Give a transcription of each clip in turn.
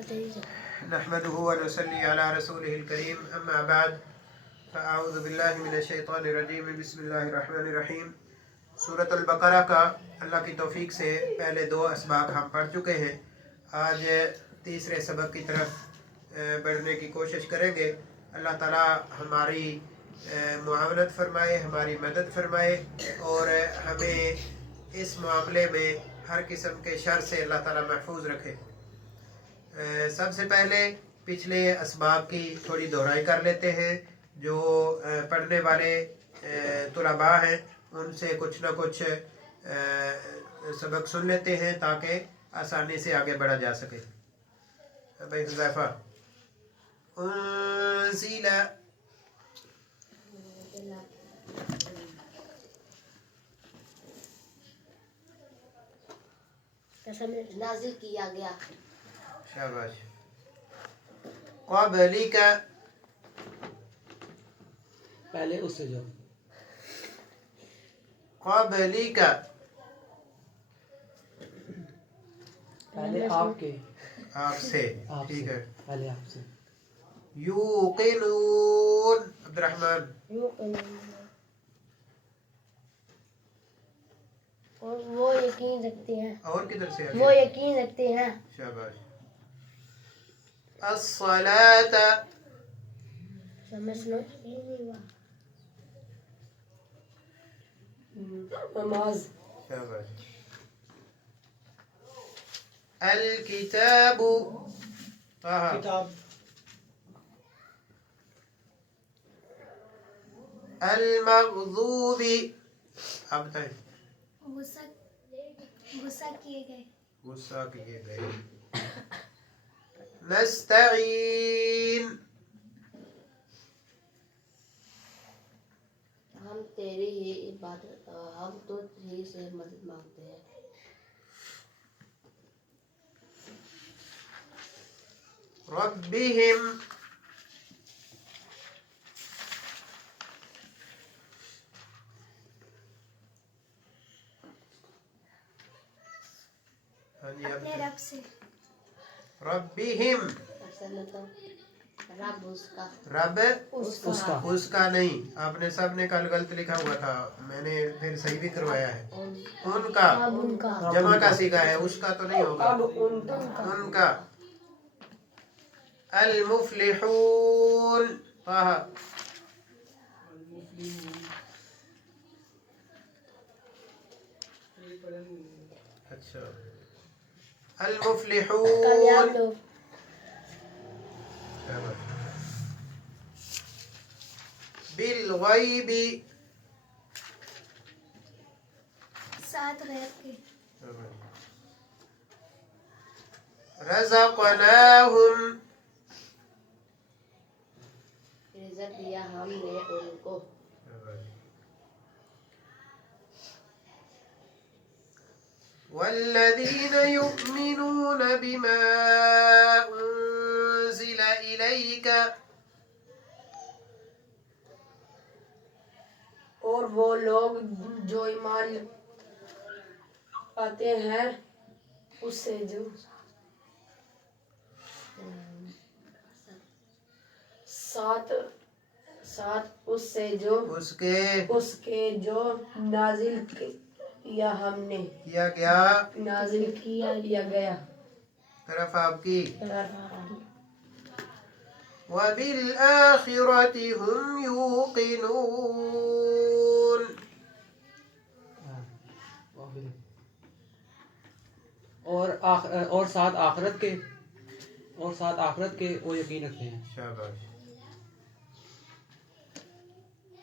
نحمده ونصلي على رسوله الكريم اما بعد فاعوذ باللہ من الشیطان الرجیم بسم اللہ الرحمن الرحیم۔ سورۃ البقرہ کا اللہ کی توفیق سے پہلے 2 اسباق ہم پڑھ چکے ہیں۔ آج تیسرے سبق کی طرف بڑھنے کی کوشش کریں گے۔ اللہ تعالی ہماری معاونت فرمائے، ہماری مدد فرمائے اور ہمیں اس معاملے میں ہر قسم کے شر سے اللہ تعالی محفوظ رکھے۔ سب سے پہلے پچھلے اسباق کی تھوڑی دہرائی کر لیتے ہیں۔ جو پڑھنے والے طلباء ہیں ان سے کچھ نہ کچھ سبق سن لیتے ہیں تاکہ آسانی سے آگے بڑھا جا سکے۔ بھائی حذیفہ انزل نازل کیا گیا۔ شاباش۔ قبلک پہلے اس سے جو قبلک پہلے آپ کے آپ سے، آپ ٹھیک سے ہے۔ پہلے آپ سے یوقنون عبد الرحمن اور وہ یقین رکھتے ہیں، اور کدھر سے وہ یقین رکھتے ہیں۔ شاباش۔ الصلاۃ نماز، شاباش۔ الکتاب کتاب، المغضوب آپ بتائیں۔ غصہ کیے گئے۔ غصہ کیے گئے۔ نستعین ہم تیری ہی عبادت، ہم تو ہی سے مدد مانگتے ہیں۔ ربہم اپنے رب سے۔ ربہم رب اس کا، رب اس کا، اس کا نہیں، آپ نے سب نے کل غلط لکھا ہوا تھا، میں نے پھر صحیح بھی کروایا ہے۔ ان کا ان کا، جمع کا صیغہ ہے، اس کا تو نہیں ہوگا۔ اب ان کا۔ المفلحون طه اچھا المفلحون کامیاب لوگ۔ بالغیب ساتھ غیب کے۔ رزقناہم رزق دیا ہم نے ان کو۔ والذین یؤمنون بما انزل الیک اور وہ لوگ جو ایمان آتے ہیں اس سے جو ساتھ اس سے جو اس کے جو نازل کیا ہم نے، کیا گیا نازل کیا گیا طرف آپ کی۔ وبالآخرة هم يوقنون اور ساتھ آخرت کے وہ یقین رکھتے ہیں۔ شاباش۔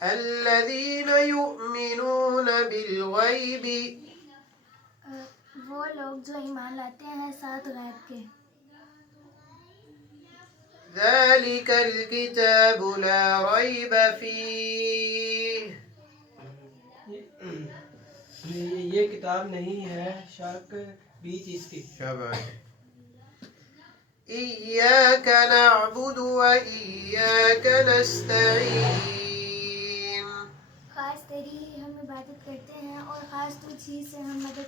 الذين يؤمنون بالغیب وہ لوگ جو ایمان لاتے ہیں ساتھ غیب کے۔ ذلك الكتاب لا ريب فيه یہ کتاب نہیں ہے شک بیچ اس کی۔ شاباش۔ إياك نعبد وإياك نستعين خاص تیری ہی ہم عبادت کرتے ہیں اور خاص تجھ ہی سے ہم مدد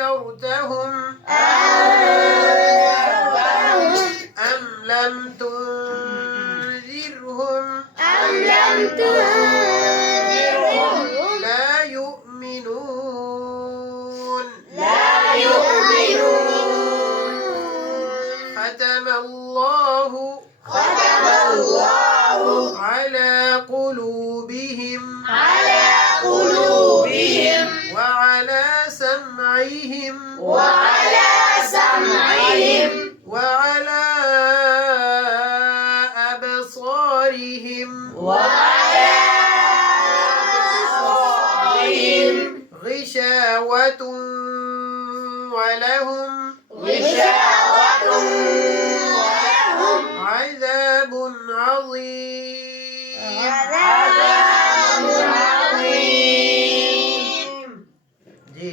أنذرتهم أم لم تنذرهم لا يؤمنون ختم الله على قلوبهم وعلى سمعهم وعلى أبصارهم غشاوة ولهم عذاب عظيم جی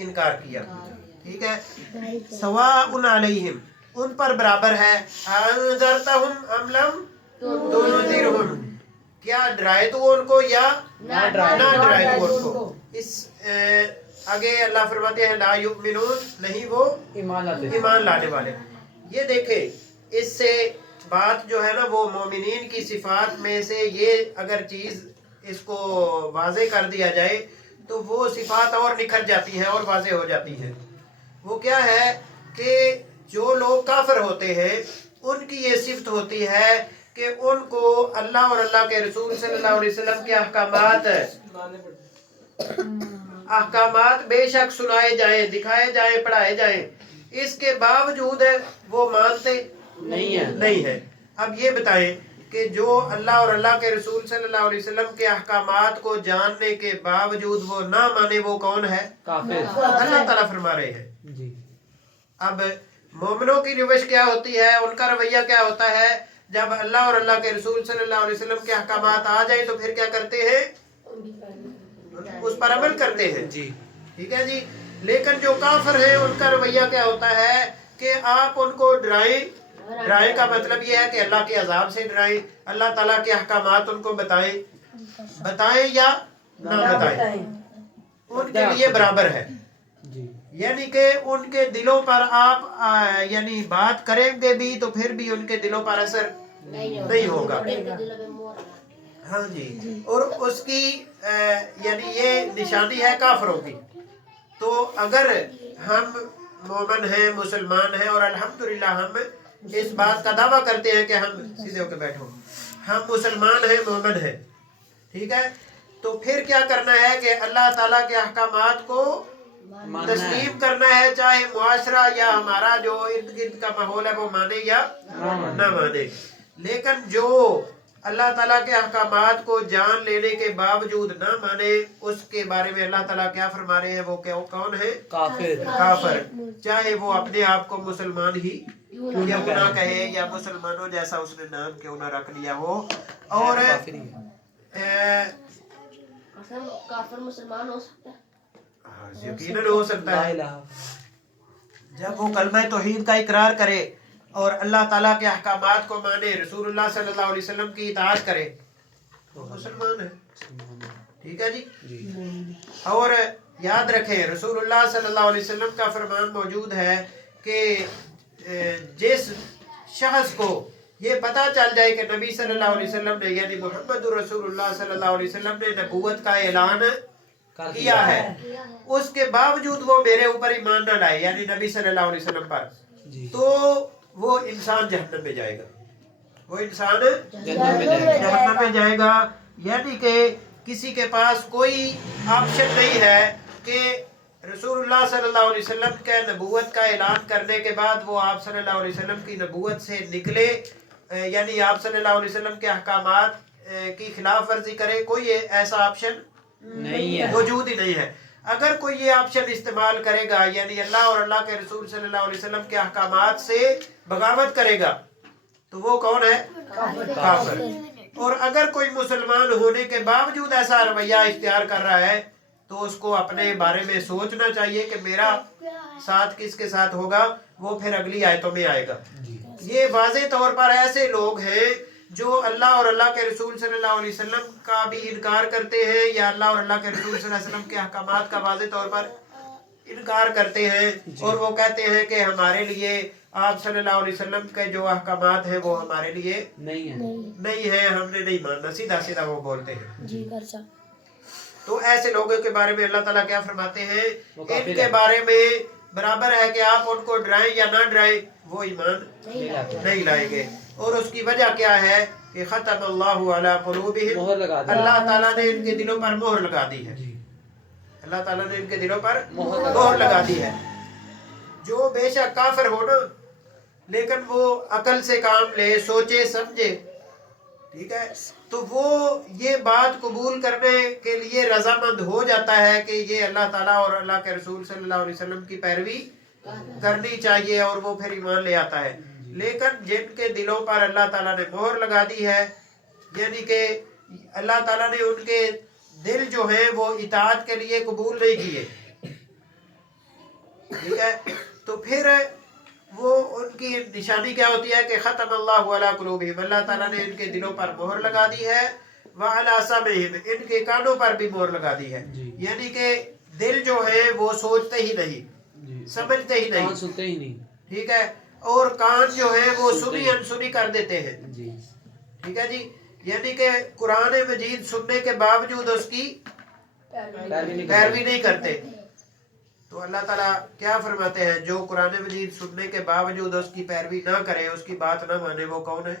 انکار کیا. ٹھیک ہے. سواء علیہم ان پر برابر ہے انذرتہم ام لم تنذرہم کیا ڈرائے تو ان کو یا نہ ڈرائے تو ان کو. اس آگے اللہ فرماتے ہیں لا یؤمنون نہیں وہ ایمان لانے والے. یہ دیکھیں اس سے بات جو ہے نا وہ مومنین کی صفات میں سے یہ اگر چیز اس کو واضح کر دیا جائے تو وہ صفات اور نکھر جاتی ہیں اور واضح ہو جاتی ہیں. وہ کیا ہے کہ جو لوگ کافر ہوتے ہیں ان کی یہ صفت ہوتی ہے کہ ان کو اللہ اور اللہ کے رسول صلی اللہ علیہ وسلم کے احکامات بے شک سنائے جائیں، دکھائے جائیں، پڑھائے جائیں، اس کے باوجود وہ مانتے نہیں ہے. اب یہ بتائیں کہ جو اللہ اور اللہ کے رسول صلی اللہ علیہ وسلم کے احکامات کو جاننے کے باوجود وہ نہ مانے وہ کون ہے؟ کافر. اللہ تعالیٰ فرما رہے ہیں. جی. اب مومنوں کی روش کیا ہوتی ہے، ان کا رویہ کیا ہوتا ہے؟ جب اللہ اور اللہ کے رسول صلی اللہ علیہ وسلم کے احکامات آ جائیں تو پھر کیا کرتے ہیں؟ اس پر عمل کرتے ہیں. جی. ٹھیک ہے جی. لیکن جو کافر ہیں ان کا رویہ کیا ہوتا ہے کہ آپ ان کو ڈرائیں. ڈرائیں کا مطلب یہ ہے کہ اللہ کے عذاب سے ڈرائیں، اللہ تعالیٰ کے احکامات ان کو بتائیں یا نہ بتائیں، ان کے لیے برابر ہے. جی. یعنی کہ ان کے دلوں پر آپ یعنی بات کریں گے بھی تو پھر بھی ان کے دلوں پر اثر نہیں ہوگا. ہاں جی. اور اس کی یعنی یہ نشانی ہے کافروں کی. تو اگر ہم مومن ہیں، مسلمان ہیں اور الحمدللہ ہم اس بات کا دعویٰ کرتے ہیں کہ ہم سیدھے ہو کے بیٹھو ہم مسلمان ہیں، مومن ہیں، ٹھیک ہے، تو پھر کیا کرنا ہے کہ اللہ تعالیٰ کے احکامات کو تسلیم کرنا ہے، چاہے معاشرہ یا ہمارا جو ارد گرد کا ماحول ہے وہ مانے یا نہ مانے. لیکن جو اللہ تعالیٰ کے احکامات کو جان لینے کے باوجود نہ مانے اس کے بارے میں اللہ تعالیٰ کیا فرما رہے ہیں؟ وہ کون ہے؟ کافر. چاہے وہ اپنے آپ کو مسلمان ہی کیوں نہ کہے یا مسلمانوں جیسا اس نے نام کیوں نہ رکھ لیا ہو. اور کافر مسلمان ہو سکتا ہے؟ یقیناً ہو سکتا ہے. جب وہ کلمہ توحید کا اقرار کرے اور اللہ تعالیٰ کے احکامات کو مانے، رسول اللہ صلی اللہ علیہ وسلم کی اطاعت کرے تو مسلمان ہے. ٹھیک ہے جی. اور یاد رکھیں رسول اللہ صلی اللہ علیہ وسلم کا فرمان موجود ہے کہ جس شخص کو یہ پتا چل جائے کہ نبی صلی اللہ علیہ وسلم نے یعنی محمد رسول اللہ صلی اللہ علیہ وسلم نے نبوت کا اعلان کیا ہے، اس کے باوجود وہ میرے اوپر ایمان نہ لائے یعنی نبی صلی اللہ علیہ وسلم پر، تو وہ انسان جہنم میں جائے گا. وہ انسان جہنم میں جائے گا. یعنی کہ کسی کے پاس کوئی آپشن نہیں ہے کہ رسول اللہ صلی اللہ علیہ وسلم کے نبوت کا اعلان کرنے کے بعد وہ آپ صلی اللہ علیہ وسلم کی نبوت سے نکلے، یعنی آپ صلی اللہ علیہ وسلم کے احکامات کی خلاف ورزی کرے. کوئی ایسا آپشن نہیں ہے، موجود ہی نہیں ہے. اگر کوئی یہ آپشن استعمال کرے گا یعنی اللہ اور اللہ کے رسول صلی اللہ علیہ وسلم کے احکامات سے بغاوت کرے گا تو وہ کون ہے؟ کافر. اور اگر کوئی مسلمان ہونے کے باوجود ایسا رویہ اختیار کر رہا ہے تو اس کو اپنے بارے میں سوچنا چاہیے کہ میرا ساتھ کس کے ساتھ ہوگا. وہ پھر اگلی آیتوں میں آئے گا. یہ واضح طور پر ایسے لوگ ہیں جو اللہ اور اللہ کے رسول صلی اللہ علیہ وسلم کا بھی انکار کرتے ہیں یا اللہ اور اللہ کے رسول صلی اللہ علیہ وسلم کے احکامات کا واضح طور پر انکار کرتے ہیں اور وہ کہتے ہیں کہ ہمارے لیے آپ صلی اللہ علیہ وسلم کے جو احکامات ہیں وہ ہمارے لیے نہیں ہیں، ہم نے نہیں ماننا، سیدھا سیدھا وہ بولتے ہیں. تو ایسے لوگوں کے بارے میں اللہ تعالیٰ کیا فرماتے ہیں؟ ان کے بارے میں برابر ہے کہ آپ ان کو ڈرائیں یا نہ ڈرائیں، وہ ایمان نہیں لائیں گے. اور اس کی وجہ کیا ہے کہ ختم اللہ علی قلوبہم، اللہ تعالیٰ نے ان کے دلوں پر مہر لگا دی ہے. اللہ تعالیٰ نے ان کے دلوں پر مہر لگا دی ہے. جو بے شک کافر ہو نا لیکن وہ عقل سے کام لے، سوچے سمجھے، ٹھیک ہے، تو وہ یہ بات قبول کرنے کے لیے رضامند ہو جاتا ہے کہ یہ اللہ تعالیٰ اور اللہ کے رسول صلی اللہ علیہ وسلم کی پیروی کرنی چاہیے اور وہ پھر ایمان لے آتا ہے. لیکن جن کے دلوں پر اللہ تعالیٰ نے مہر لگا دی ہے یعنی کہ اللہ تعالیٰ نے ان کے دل جو ہیں وہ اطاعت کے لیے قبول نہیں کیے، ٹھیک ہے. تو پھر وہ ان کی نشانی کیا ہوتی ہے کہ ختم اللہ علی قلوبہم، اللہ تعالیٰ نے ان کے دلوں پر مہر لگا دی ہے، وعلی سمعہم، ان کے کانوں پر بھی مہر لگا دی ہے. یعنی کہ دل جو ہے وہ سوچتے ہی نہیں، سمجھتے ہی نہیں، سنتے ہی نہیں. ٹھیک ہے، اور کان جو ہے وہ سنی انسنی کر دیتے ہیں. ٹھیک ہے جی. یعنی کہ قرآن مجید سننے کے باوجود اس کی پیروی نہیں کرتے. تو اللہ تعالیٰ کیا فرماتے ہیں؟ جو قرآن مجید سننے کے باوجود اس کی پیروی نہ کرے، اس کی بات نہ مانے، وہ کون ہے؟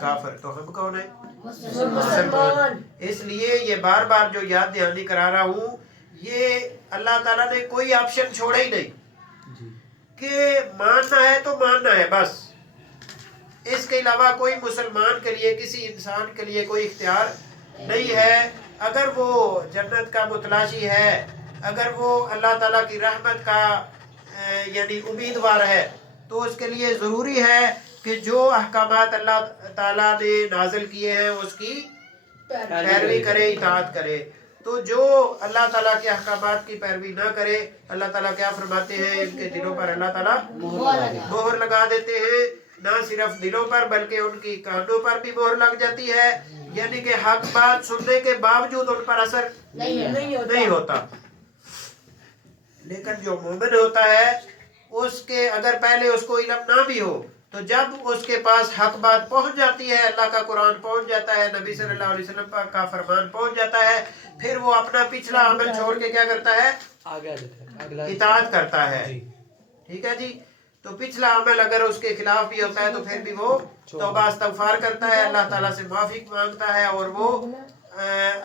کافر. تو ہم کون ہیں؟ مسلمان. اس لیے یہ بار بار جو یاد دہانی کرا رہا ہوں، یہ اللہ تعالیٰ نے کوئی آپشن چھوڑا ہی نہیں کہ ماننا ہے تو ماننا ہے بس. اس کے علاوہ کوئی مسلمان کے لیے، کسی انسان کے لیے کوئی اختیار نہیں ہے. اگر وہ جنت کا متلاشی ہے، اگر وہ اللہ تعالیٰ کی رحمت کا یعنی امیدوار ہے، تو اس کے لیے ضروری ہے کہ جو احکامات اللہ تعالیٰ نے نازل کیے ہیں اس کی پیروی کرے، اطاعت کرے. تو جو اللہ تعالیٰ کے احکامات کی پیروی نہ کرے، اللہ تعالیٰ کیا فرماتے ہیں؟ ان کے دلوں پر اللہ تعالیٰ مہر لگا دیتے ہیں. نہ صرف دلوں پر بلکہ ان کی کانوں پر بھی مہر لگ جاتی ہے. یعنی کہ حق بات سننے کے باوجود ان پر اثر نہیں ہوتا. لیکن جو مومن ہوتا ہے، اس کے اگر پہلے اس کو علم نہ بھی ہو، تو جب اس کے پاس حق بات پہنچ جاتی ہے، اللہ کا قرآن پہنچ جاتا ہے، نبی صلی اللہ علیہ وسلم کا فرمان پہنچ جاتا ہے، پھر وہ اپنا پچھلا عمل چھوڑ کے کیا کرتا ہے؟ اطاعت کرتا ہے. ٹھیک ہے جی. تو پچھلا عمل اگر اس کے خلاف بھی ہوتا ہے تو پھر بھی وہ توبہ استغفار کرتا ہے، اللہ تعالیٰ سے معافی مانگتا ہے، اور وہ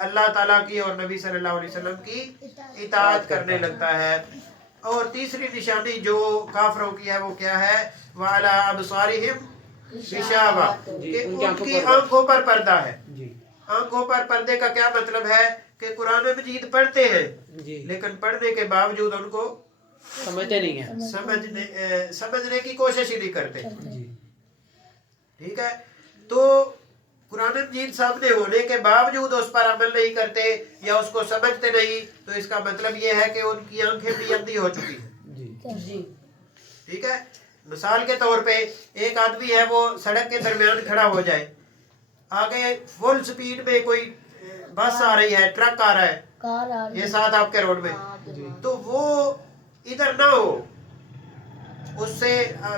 اللہ تعالیٰ کی اور نبی صلی اللہ علیہ وسلم کی اطاعت کرنے لگتا ہے. اور تیسری نشانی جو کافروں کی ہے وہ کیا ہے؟ وَعَلَىٰ أَبْصَارِهِمْ غِشَاوَةٌ، کہ ان کی آنکھوں پر پردہ ہے. آنکھوں پر پردے کا کیا مطلب ہے؟ کہ قرآن مجید پڑھتے ہیں لیکن پڑھنے کے باوجود ان کو سمجھتے نہیں ہیں، سمجھنے کی کوشش ہی نہیں کرتے. ٹھیک ہے. تو قرآن مجید سامنے ہونے کے باوجود اس پر عمل نہیں کرتے یا اس کو سمجھتے نہیں، تو اس کا مطلب یہ ہے کہ ان کی آنکھیں بھی اندھی ہو چکی ہیں. ٹھیک ہے. مثال کے طور پہ ایک آدمی ہے، وہ سڑک کے درمیان کھڑا ہو جائے، آگے فل سپیڈ میں کوئی بس آ رہی ہے، ٹرک آ رہا ہے یہ ساتھ آپ کے روڈ میں، تو وہ ادھر نہ ہو، اس سے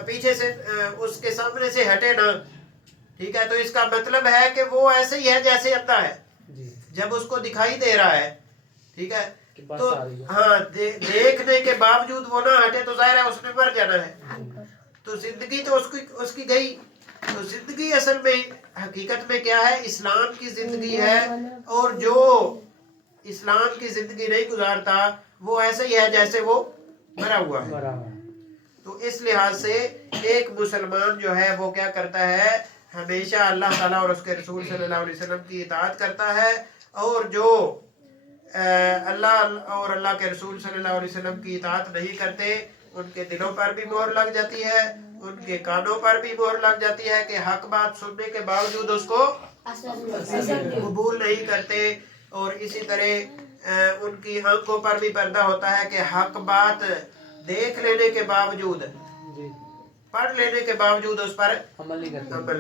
پیچھے سے اس کے سامنے سے ہٹے نہ. ٹھیک ہے. تو اس کا مطلب ہے کہ وہ ایسے ہی ہے جیسے اندھا ہے. جب اس کو دکھائی دے رہا ہے، ٹھیک ہے، تو ہاں دیکھنے کے باوجود وہ نہ ہٹے تو ظاہر ہے اس نے مر جانا ہے. تو زندگی تو اس کی گئی. تو زندگی اصل میں حقیقت میں کیا ہے؟ اسلام کی زندگی ہے. اور جو اسلام کی زندگی نہیں گزارتا وہ ایسے ہی ہے جیسے وہ مرا ہوا ہے. تو اس لحاظ سے ایک مسلمان جو ہے وہ کیا کرتا ہے؟ ہمیشہ اللہ تعالیٰ اور اس کے رسول صلی اللہ علیہ وسلم کی اطاعت کرتا ہے. اور جو اللہ اور اللہ کے رسول صلی اللہ علیہ وسلم کی اطاعت نہیں کرتے، ان کے دلوں پر بھی مہر لگ جاتی ہے، ان کے کانوں پر بھی مہر لگ جاتی ہے کہ حق بات سننے کے باوجود اس کو قبول نہیں کرتے. اور اسی طرح ان کی آنکھوں پر بھی پردہ ہوتا ہے کہ حق بات دیکھ لینے کے باوجود، پڑھ لینے کے باوجود اس پر عمل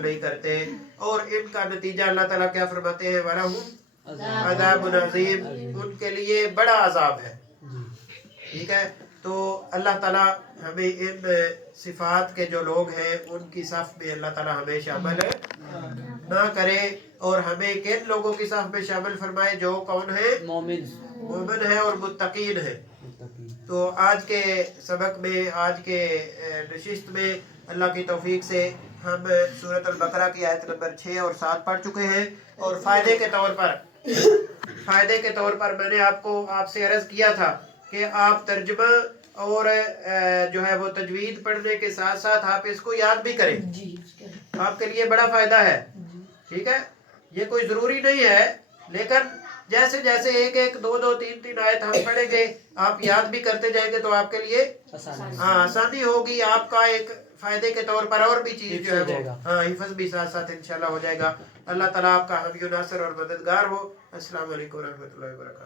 نہیں کرتے. اور ان کا نتیجہ اللہ تعالیٰ کیا فرماتے ہیں؟ وَلَهُمْ عَذَابٌ عَظِيمٌ، ان کے لیے بڑا عذاب ہے. ٹھیک ہے. تو اللہ تعالیٰ ہمیں ان صفات کے جو لوگ ہیں ان کی صف میں اللہ تعالیٰ ہمیں شامل نہ کرے، اور ہمیں کن لوگوں کی صف میں شامل فرمائے؟ جو کون ہیں؟ مومن ہیں اور متقین ہیں. تو آج کے سبق میں، آج کے نشست میں اللہ کی توفیق سے ہم سورۃ البقرہ کی آیت نمبر 6 اور 7 پڑھ چکے ہیں. اور فائدے کے طور پر میں نے آپ سے عرض کیا تھا کہ آپ ترجمہ اور جو ہے وہ تجوید پڑھنے کے ساتھ ساتھ آپ اس کو یاد بھی کریں، آپ کے لیے بڑا فائدہ ہے. ٹھیک ہے. یہ کوئی ضروری نہیں ہے، لیکن جیسے جیسے ایک دو تین آیت ہم پڑھیں گے، آپ یاد بھی کرتے جائیں گے تو آپ کے لیے آسانی ہوگی. آپ کا ایک فائدے کے طور پر اور بھی چیز جو ہے وہ حفظ بھی ساتھ ساتھ انشاءاللہ ہو جائے گا. اللہ تعالیٰ آپ کا حامی و ناصر اور مددگار ہو. السلام علیکم ورحمۃ اللہ وبرکاتہ.